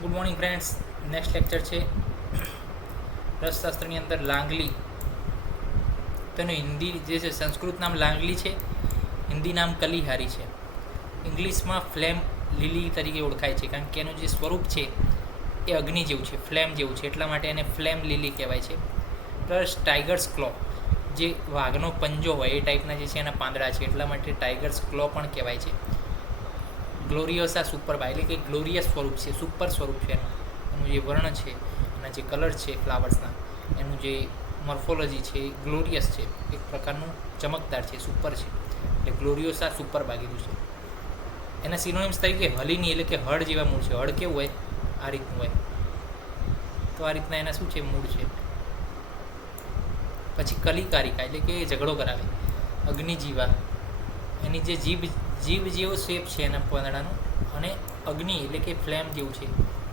Good morning friends. Next lecture છે રસશાસ્ત્રની અંદર લાંગલી. તેનું હિન્દી જે છે સંસ્કૃત નામ લાંગલી છે, હિન્દી નામ કલીહારી છે, ઇંગ્લિશમાં ફ્લેમ લીલી તરીકે ઓળખાય છે, કારણ કે એનું જે સ્વરૂપ છે એ અગ્નિ જેવું છે, ફ્લેમ જેવું છે, એટલા માટે એને ફ્લેમ લીલી કહેવાય છે. પ્લસ ટાઈગર્સ ક્લો, જે વાઘનો પંજો હોય એ ટાઈપના જે છે એના પાંદડા છે, એટલા માટે ટાઈગર્સ ક્લો પણ કહેવાય છે. ગ્લોરિયસા સુપરબા, એટલે કે ગ્લોરિયસ સ્વરૂપ છે, સુપર સ્વરૂપ છે એનું જે વર્ણ છે, એના જે કલર છે ફ્લાવર્સના, એનું જે મોર્ફોલોજી છે એ ગ્લોરિયસ છે, એક પ્રકારનું ચમકદાર છે, સુપર છે, એટલે ગ્લોરિયોસા સુપરબા કીધું છે. એના સિનોનિમ્સ તરીકે હલીની, એટલે કે હળ જેવા મૂળ છે. હળ કેવું હોય? આ રીતનું હોય. તો આ રીતના એના શું છે? મૂળ છે. પછી કલિકારિકા, એટલે કે ઝઘડો કરાવે. અગ્નિજીવા, એની જે જીભ જેવો શેપ છે એના પાંદડાનો, અને અગ્નિ એટલે કે ફ્લેમ જેવું છે.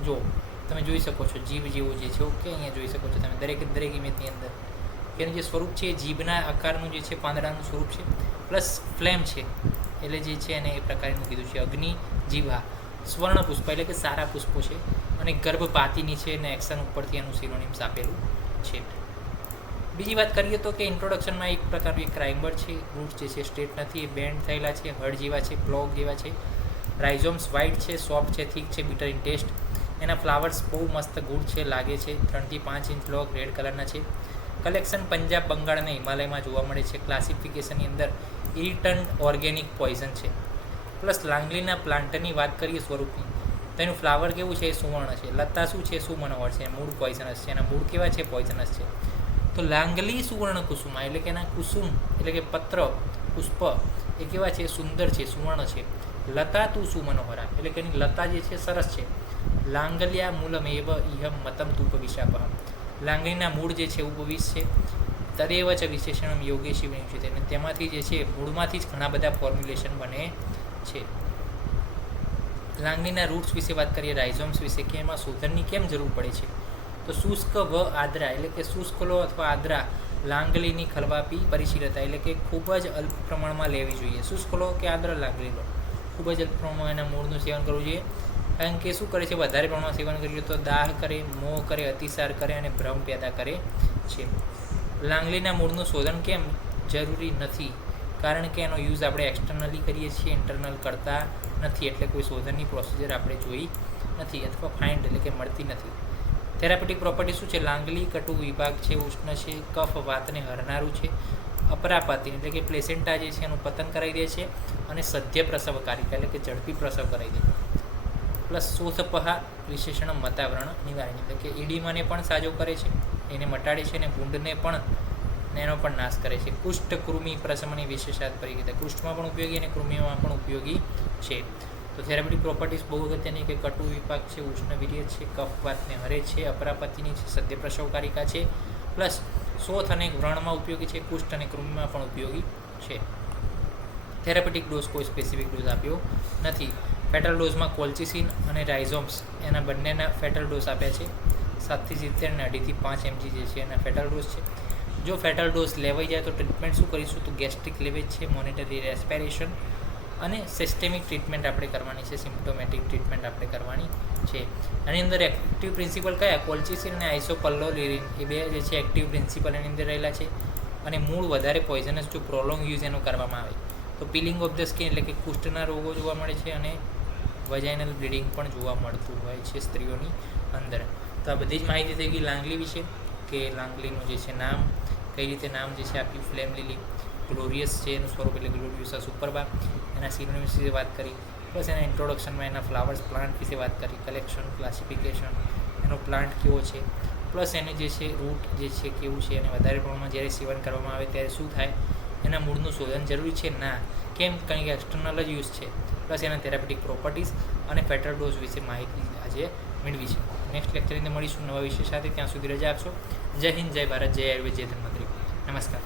જો તમે જોઈ શકો છો જીભ જેવું જે છે, ઓકે, અહીંયા જોઈ શકો છો તમે દરેક ઇમેજની અંદર એનું જે સ્વરૂપ છે એ જીભના આકારનું જે છે પાંદડાનું સ્વરૂપ છે, પ્લસ ફ્લેમ છે, એટલે જે છે એને એ પ્રકારનું કીધું છે. અગ્નિ જીવા, સ્વર્ણ પુષ્પ એટલે કે સારા પુષ્પો છે, અને ગર્ભપાતીની છે, અને એક્શન ઉપરથી એનું સિનોનિમ્સ આપેલું છે. બીજી વાત કરીએ તો કે ઇન્ટ્રોડક્શનમાં એક પ્રકારનું એક રાઇમબર્ડ છે. રૂટ્સ જે છે સ્ટ્રેટ નથી, એ બેન્ડ થયેલા છે, હળ જેવા છે, પ્લોગ જેવા છે. રાઇઝોમ્સ વ્હાઇટ છે, સોફ્ટ છે, થીક છે, બીટર ઇન ટેસ્ટ. એના ફ્લાવર્સ બહુ મસ્ત ગુડ છે, લાગે છે. 3 થી 5 ઇંચ લોગ, રેડ કલરના છે. કલેક્શન પંજાબ, બંગાળ અને હિમાલયમાં જોવા મળે છે. ક્લાસિફિકેશનની અંદર ઇરિટન્ટ ઓર્ગેનિક પોઈઝન છે. પ્લસ લાંગલીના પ્લાન્ટની વાત કરીએ સ્વરૂપની, તો એનું ફ્લાવર કેવું છે? એ સુવર્ણ છે. લતા શું છે? સુમનોહર છે. મૂળ પોઈઝનસ છે. એના મૂળ કેવા છે? પોઈઝનસ છે. તો લાંગલી સુવર્ણ કુસુમા, એટલે કે એના કુસુમ એટલે કે પત્ર પુષ્પ એ કેવા છે? સુંદર છે, સુવર્ણ છે. લતા તું સુમનોહરા, એટલે કે એની લતા જે છે સરસ છે. લાંગલ્યા મૂલમેવ ઇહમ મતમ તુપવિશાપહમ, લાંગલીના મૂળ જે છે ઉપવિશ છે. તદેવ ચ વિશેષણમ યોગેશી વિનિશ્ચિત, અને તેમાંથી જે છે મૂળમાંથી જ ઘણા બધા ફોર્મ્યુલેશન બને છે. લાંગલીના રૂટ્સ વિશે વાત કરીએ, રાઇઝોમ્સ વિશે, કે એમાં શોધનની કેમ જરૂર પડે છે? તો શુષ્ક આદ્રા, એટલે કે શુષ્કલો અથવા આદ્રા લાંગલીની ખલવાપી પરિશીલતા, એટલે કે ખૂબ જ અલ્પ પ્રમાણમાં લેવી જોઈએ. શુષ્કલો કે આદ્ર લાંગલી લો, ખૂબ જ અલ્પ પ્રમાણમાં એના મૂળનું સેવન કરવું જોઈએ. કારણ કે શું કરે છે? વધારે પ્રમાણમાં સેવન કરીએ તો દાહ કરે, મોહ કરે, અતિસાર કરે અને ભ્રમ પેદા કરે છે. લાંગલીના મૂળનું શોધન કેમ જરૂરી નથી? કારણ કે એનો યુઝ આપણે એક્સટર્નલી કરીએ છીએ, ઇન્ટરનલ કરતા નથી, એટલે કોઈ શોધનની પ્રોસિજર આપણે જોઈ નથી, અથવા ફાઇન્ડ એટલે કે મળતી નથી. થેરાપેટિક પ્રોપર્ટી શું છે? લાંગલી કટુ વિભાગ છે, ઉષ્ણ છે, કફ વાતને હરનારું છે, અપરાપાતી એટલે કે પ્લેસેન્ટા જે છે એનું પતન કરાવી દે છે, અને સધ્ય પ્રસવકારિકા એટલે કે ઝડપી પ્રસવ કરાવી દે. પ્લસ શોથપહા વિશેષણ મતાવરણ નિવારણ, એટલે કે ઈડીમાને પણ સાજો કરે છે, એને મટાડે છે, અને ભૂંડને પણ એનો પણ નાશ કરે છે. કુષ્ઠ કૃમિ પ્રશમની વિશેષાત પરિગીતા, કુષ્ઠમાં પણ ઉપયોગી અને કૃમિમાં પણ ઉપયોગી છે. તો થેરાપેટિક પ્રોપર્ટીઝ બહુ અગત્યની, કે કટુ વિપાક છે, ઉષ્ણવીર્ય છે, કફવાતને હરે છે, અપરાપતિની છે, સદ્ય પ્રસવકારિકા છે, પ્લસ શોથ અને વ્રણમાં ઉપયોગી છે, કુષ્ઠ અને કૃમિમાં પણ ઉપયોગી છે. થેરાપેટિક ડોઝ કોઈ સ્પેસિફિક ડોઝ આપ્યો નથી. ફેટલ ડોઝમાં કોલ્ચિસિન અને રાઇઝોમ્સ એના બંનેના ફેટલ ડોઝ આપ્યા છે. 7 થી 70 અને 2.5 થી 5 mg જે છે એના ફેટલ ડોઝ છે. જો ફેટલ ડોઝ લેવાઈ જાય તો ટ્રીટમેન્ટ શું કરીશું? તો ગેસ્ટ્રિક લેવેજ છે, મોનિટરી રેસ્પિરેશન અને સિસ્ટેમિક ટ્રીટમેન્ટ આપણે કરવાની છે, સિમ્પ્ટોમેટિક ટ્રીટમેન્ટ આપણે કરવાની છે. આની અંદર એક્ટિવ પ્રિન્સિપલ કયા? કોલ્ચિસિન અને આઇસોપલ્લોલિરિન, એ બે જે છે એક્ટિવ પ્રિન્સિપલ એની અંદર રહેલા છે. અને મૂળ વધારે પોઈઝનસ જો પ્રોલોંગ યુઝ એનો કરવામાં આવે તો પીલિંગ ઓફ ધ સ્કિન એટલે કે કુષ્ઠના રોગો જોવા મળે છે, અને વજાઇનલ બ્લીડિંગ પણ જોવા મળતું હોય છે સ્ત્રીઓની અંદર. તો આ બધી જ માહિતી થઈ ગઈ લાંગલી વિશે, કે લાંગલીનું જે છે નામ, કઈ રીતે નામ જે છે આપ્યું ફ્લેમ લીલી, ગ્લોરિયસ છે એનું સ્વરૂપ એટલે ગ્લોરિયસા સુપરબા, એના સિનોનિમ્સ વિશે વાત કરી, પ્લસ એના ઇન્ટ્રોડક્શનમાં એના ફ્લાવર્સ પ્લાન્ટ વિશે વાત કરી, કલેક્શન, ક્લાસિફિકેશન, એનો પ્લાન્ટ કેવો છે, પ્લસ એને જે છે રૂટ જે છે કેવું છે, અને વધારે પ્રમાણમાં જ્યારે સેવન કરવામાં આવે ત્યારે શું થાય, એના મૂળનું શોધન જરૂરી છે ના, કેમ? કારણ કે એક્સટર્નલ જ યુઝ છે. પ્લસ એના થેરાપેટિક પ્રોપર્ટીઝ અને ફેટલ ડોઝ વિશે માહિતી આજે મેળવી છે. નેક્સ્ટ લેક્ચરની અંદર મળીશું નવા વિષય સાથે. ત્યાં સુધી રજા આપશો. જય હિન્દ, જય ભારત, જય આયુર્વેદ, જય ધન્વંતરી. નમસ્કાર.